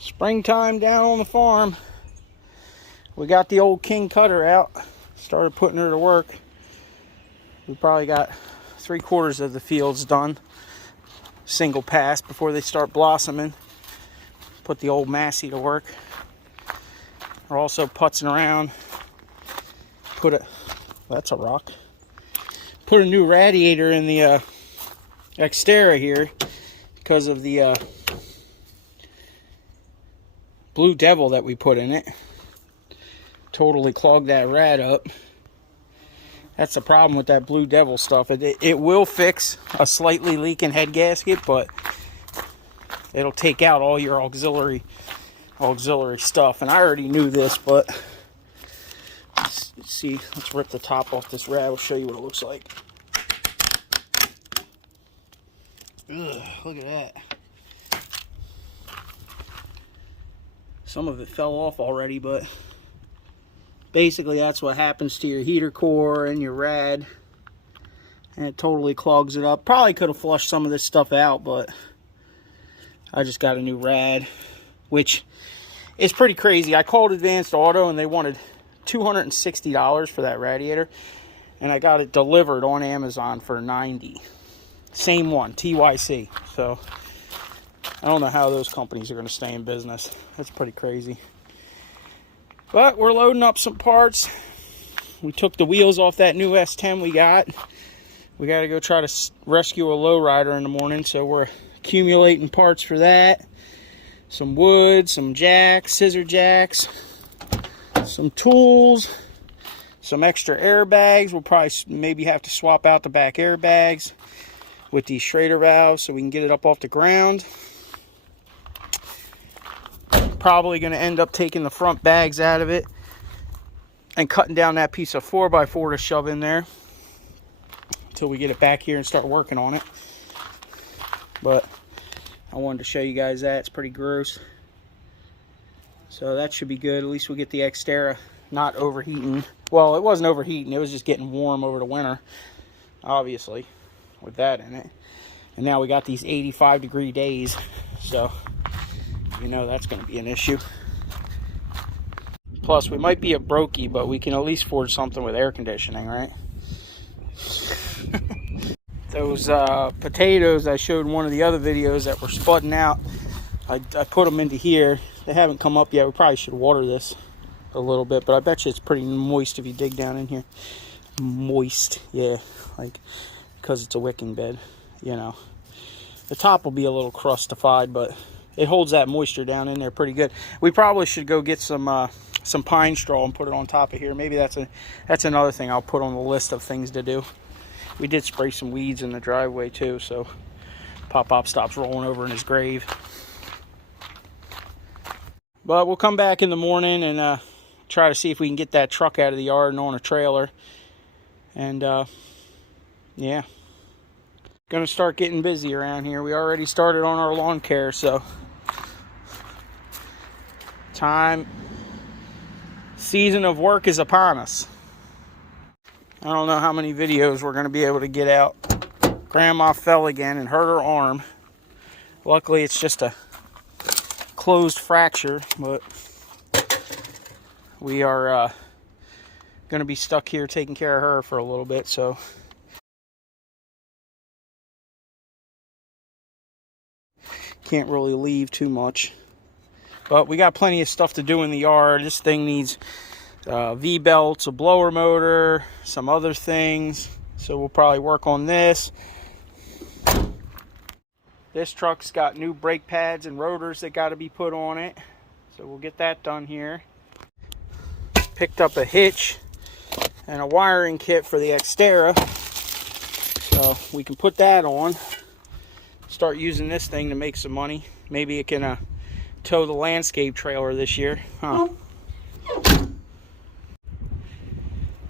Springtime down on the farm. We got the old King cutter out. Started putting her to work. We probably got 3/4 of the fields done. Single pass before they start blossoming. Put the old Massey to work. We're also putzing around. That's a rock. Put a new radiator in the Xterra here because of the Blue Devil that we put in it. Totally clogged that rad up. That's the problem with that Blue Devil stuff. It will fix a slightly leaking head gasket, but it'll take out all your auxiliary stuff. And I already knew this, but let's see. Let's rip the top off this rad. I'll show you what it looks like. Ugh, look at that. Some of it fell off already, but basically that's what happens to your heater core and your rad. And it totally clogs it up. Probably could have flushed some of this stuff out, but I just got a new rad, which is pretty crazy. I called Advanced Auto and they wanted $260 for that radiator. And I got it delivered on Amazon for $90. Same one, TYC. So I don't know how those companies are going to stay in business. That's pretty crazy. But we're loading up some parts. We took the wheels off that new S10 we got. We got to go try to rescue a lowrider in the morning, so we're accumulating parts for that. Some wood, some jacks, scissor jacks, some tools, some extra airbags. We'll probably maybe have to swap out the back airbags with these Schrader valves so we can get it up off the ground. Probably going to end up taking the front bags out of it and cutting down that piece of 4x4 to shove in there until we get it back here and start working on it. But I wanted to show you guys that. It's pretty gross. So that should be good. At least we'll get the Xterra not overheating. Well, it wasn't overheating. It was just getting warm over the winter, obviously, with that in it. And now we got these 85-degree days. So you know that's going to be an issue. Plus, we might be a brokey, but we can at least afford something with air conditioning, right? Those potatoes I showed in one of the other videos that were spudding out, I put them into here. They haven't come up yet. We probably should water this a little bit, but I bet you it's pretty moist if you dig down in here. Moist, yeah, like because it's a wicking bed, you know. The top will be a little crustified, but it holds that moisture down in there pretty good. We probably should go get some pine straw and put it on top of here. Maybe that's another thing I'll put on the list of things to do. We did spray some weeds in the driveway too, so Pop-Pop stops rolling over in his grave. But we'll come back in the morning and try to see if we can get that truck out of the yard and on a trailer. And yeah, gonna start getting busy around here. We already started on our lawn care, so season of work is upon us. I don't know how many videos we're going to be able to get out. Grandma fell again and hurt her arm. Luckily, it's just a closed fracture, but we are going to be stuck here taking care of her for a little bit, so can't really leave too much. But we got plenty of stuff to do in the yard. This thing needs V-belts, a blower motor, some other things. So we'll probably work on this. This truck's got new brake pads and rotors that got to be put on it. So we'll get that done here. Picked up a hitch and a wiring kit for the Xterra. So we can put that on. Start using this thing to make some money. Maybe it can tow the landscape trailer this year. Huh.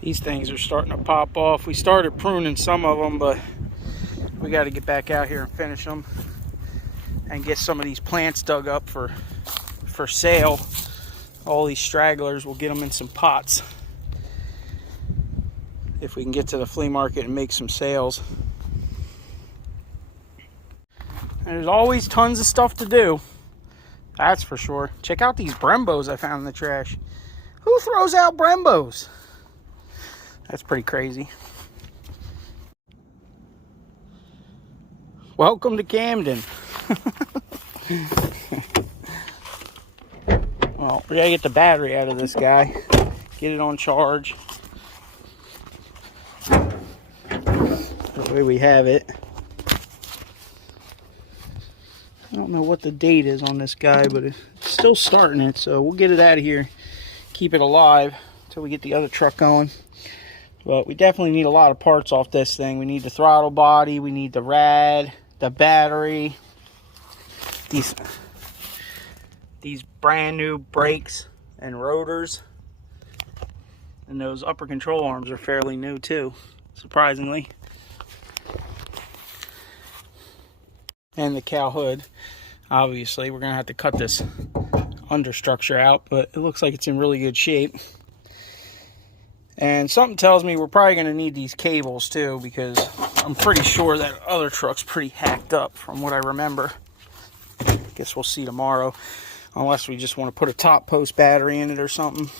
These things are starting to pop off. We started pruning some of them, but we got to get back out here and finish them and get some of these plants dug up for sale. All these stragglers, we'll get them in some pots if we can get to the flea market and make some sales. And there's always tons of stuff to do. That's for sure. Check out these Brembos I found in the trash. Who throws out Brembos? That's pretty crazy. Welcome to Camden. Well, we gotta get the battery out of this guy. Get it on charge. The way we have it. I don't know what the date is on this guy, but it's still starting it, so we'll get it out of here. Keep it alive until we get the other truck going. But we definitely need a lot of parts off this thing. We need the throttle body, we need the rad, the battery, these brand new brakes and rotors, and those upper control arms are fairly new too, surprisingly. And the cow hood. Obviously, we're gonna have to cut this understructure out, but it looks like it's in really good shape. And something tells me we're probably going to need these cables too, because I'm pretty sure that other truck's pretty hacked up from what I remember. Guess we'll see tomorrow, unless we just want to put a top post battery in it or something.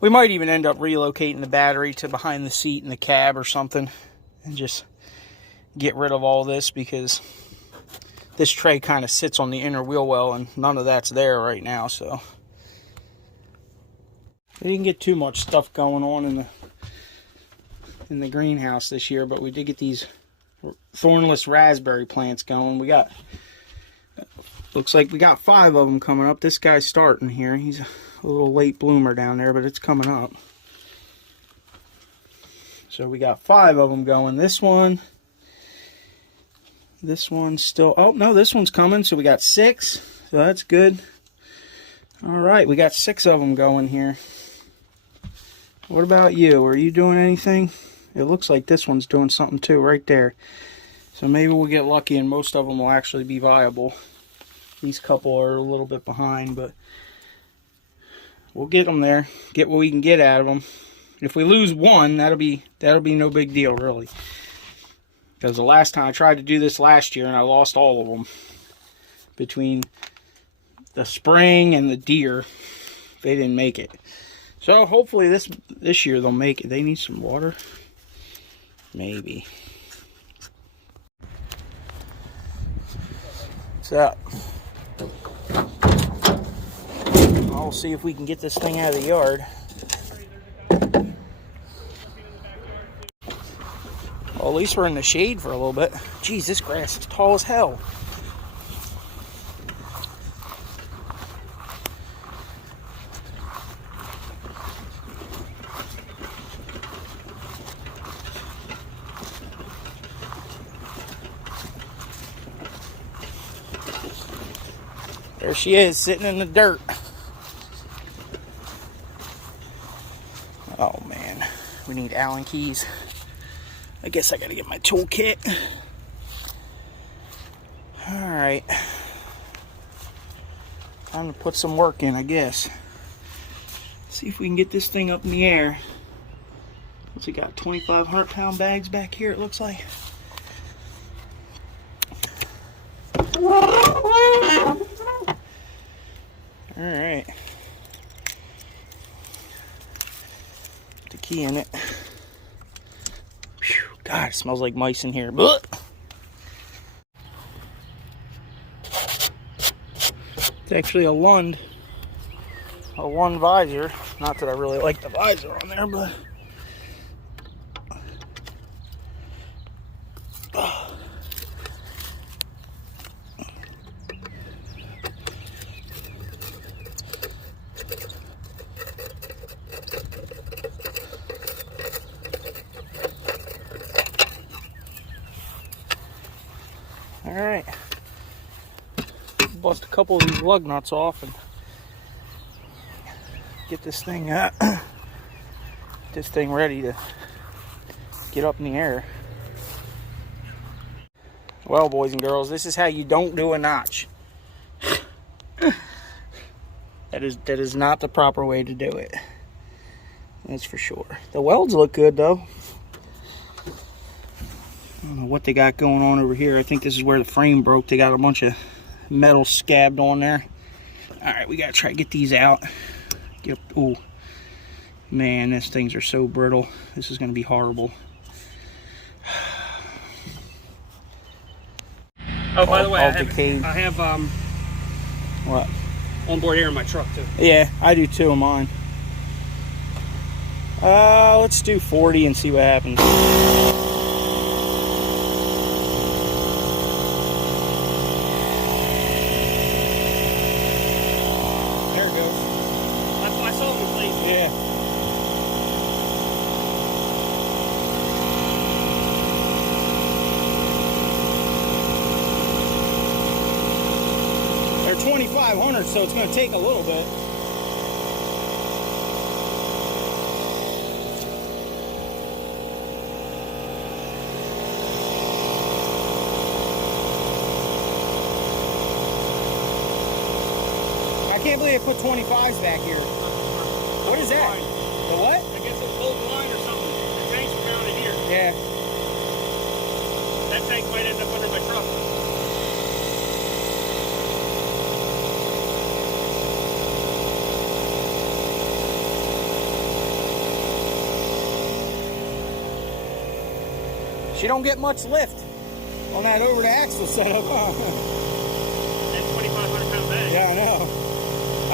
We might even end up relocating the battery to behind the seat in the cab or something and just get rid of all this, because this tray kind of sits on the inner wheel well and none of that's there right now. So we didn't get too much stuff going on in the greenhouse this year, but we did get these thornless raspberry plants going. Looks like we got 5 of them coming up. This guy's starting here. He's a little late bloomer down there, but it's coming up. So we got 5 of them going. This one's still, oh no, this one's coming. So we got 6, so that's good. All right, we got 6 of them going here. What about you? Are you doing anything? It looks like this one's doing something too, right there. So maybe we'll get lucky and most of them will actually be viable. These couple are a little bit behind, but we'll get them there. Get what we can get out of them. If we lose one, that'll be no big deal, really. Because the last time I tried to do this last year and I lost all of them. Between the spring and the deer, they didn't make it. So hopefully this year they'll make it. They need some water. Maybe. What's up? I'll see if we can get this thing out of the yard. Well, at least we're in the shade for a little bit. Jeez, this grass is tall as hell. There she is, sitting in the dirt. Oh man, we need Allen keys. I guess I gotta get my toolkit. Alright. Time to put some work in, I guess. See if we can get this thing up in the air. What's it got? 2,500 pound bags back here, it looks like. Alright. Put the key in it. Whew, God, it smells like mice in here. Blech. It's actually a Lund visor. Not that I really like the visor on there, but alright. Bust a couple of these lug nuts off and get this thing ready to get up in the air. Well, boys and girls, this is how you don't do a notch. That is not the proper way to do it. That's for sure. The welds look good though. I don't know what they got going on over here. I think this is where the frame broke. They got a bunch of metal scabbed on there. All right, we gotta try to get these out. Oh man, these things are so brittle. This is gonna be horrible. Oh, by the way, I have what? Onboard air in my truck too. Yeah, I do too in mine. Let's do 40 and see what happens. Yeah. They're 2,500, so it's going to take a little bit. I can't believe they put 25s back here. What is that? The what? I guess it's old line or something. The tank's around in here. Yeah. That tank might end up under my truck. She don't get much lift on that over the axle setup, huh? That 2,500 pound bag. Yeah, I know.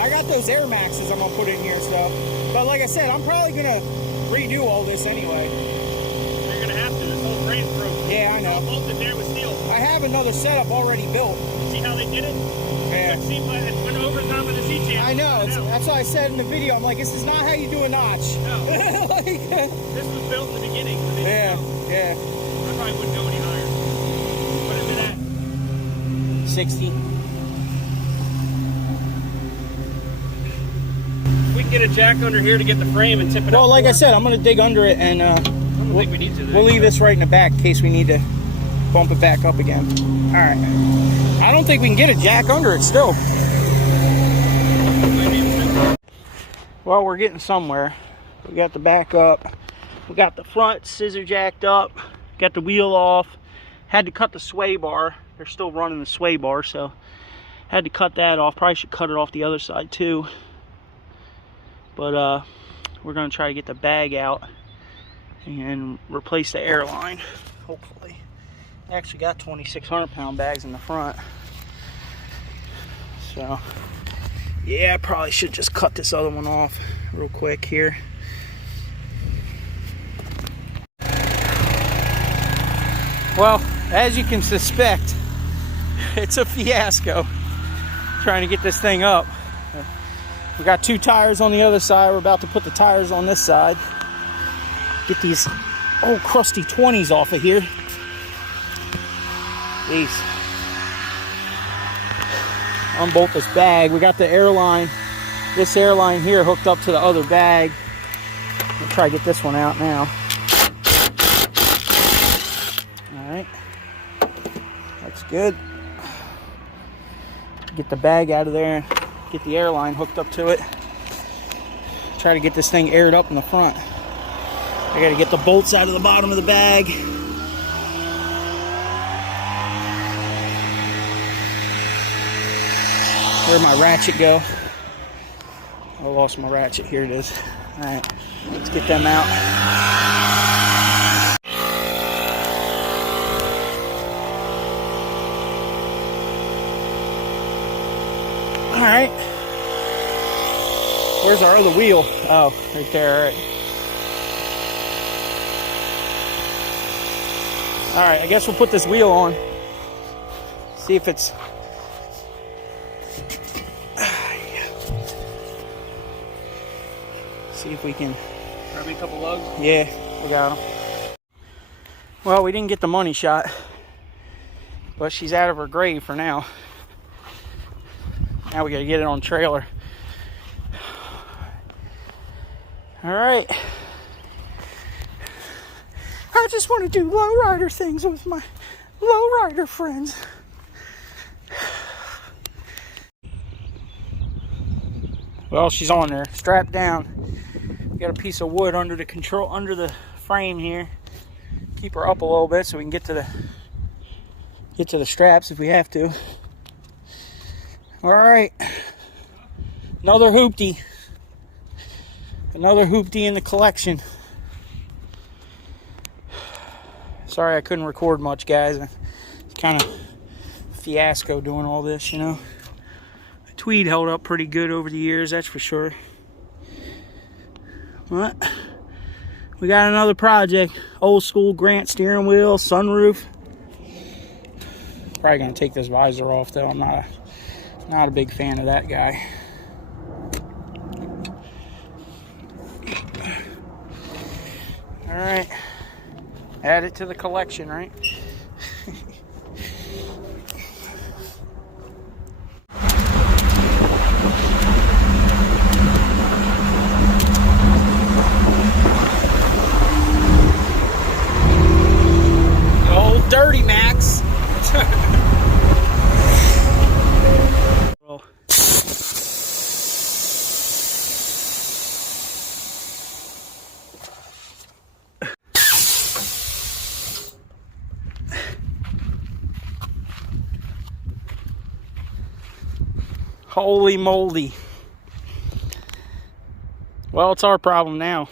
I got those Air Maxes I'm gonna put in here and stuff. But like I said, I'm probably gonna redo all this anyway. You're gonna have to. This whole frame's broken. Yeah, I know. It's all bolted there with steel. I have another setup already built. See how they did it? Yeah. It went over the top of the seat channel. I know. That's why I said in the video, I'm like, this is not how you do a notch. No. Like, this was built in the beginning. Yeah, yeah. I probably wouldn't go any higher. What is it at? 60. We can get a jack under here to get the frame and tip it up. Well, like I said, I'm gonna dig under it and I don't think we need to. we'll leave this right in the back in case we need to bump it back up again. All right. I don't think we can get a jack under it still. Well, we're getting somewhere. We got the back up. We got the front scissor jacked up. Got the wheel off. Had to cut the sway bar. They're still running the sway bar, so had to cut that off. Probably should cut it off the other side too. But we're gonna try to get the bag out and replace the airline, hopefully. I actually got 2,600 pound bags in the front. So yeah, I probably should just cut this other one off real quick here. Well, as you can suspect, it's a fiasco trying to get this thing up. We got 2 tires on the other side. We're about to put the tires on this side. Get these old crusty 20s off of here. These. Unbolt this bag. We got the airline, this airline here hooked up to the other bag. We'll try to get this one out now. Alright. That's good. Get the bag out of there. Get the airline hooked up to it. Try to get this thing aired up in the front. I gotta get the bolts out of the bottom of the bag. Where'd my ratchet go? I lost my ratchet. Here it is. Alright, let's get them out. Alright. Where's our other wheel? Oh, right there. Alright. Alright, I guess we'll put this wheel on. See if it's... See if we can... Grab me a couple lugs? Yeah, we got them. Well, we didn't get the money shot, but she's out of her grave for now. Now we gotta get it on trailer. Alright. I just want to do lowrider things with my lowrider friends. Well, she's on there, strapped down. Got a piece of wood under the control, under the frame here. Keep her up a little bit so we can get to the straps if we have to. All right. Another hoopty. Another hoopty in the collection. Sorry I couldn't record much, guys. It's kind of a fiasco doing all this, you know. The tweed held up pretty good over the years, that's for sure. But we got another project. Old school Grant steering wheel, sunroof. Probably gonna take this visor off though. I'm not a big fan of that guy. All right, add it to the collection, right? The old Dirty Max. Holy moldy. Well, it's our problem now.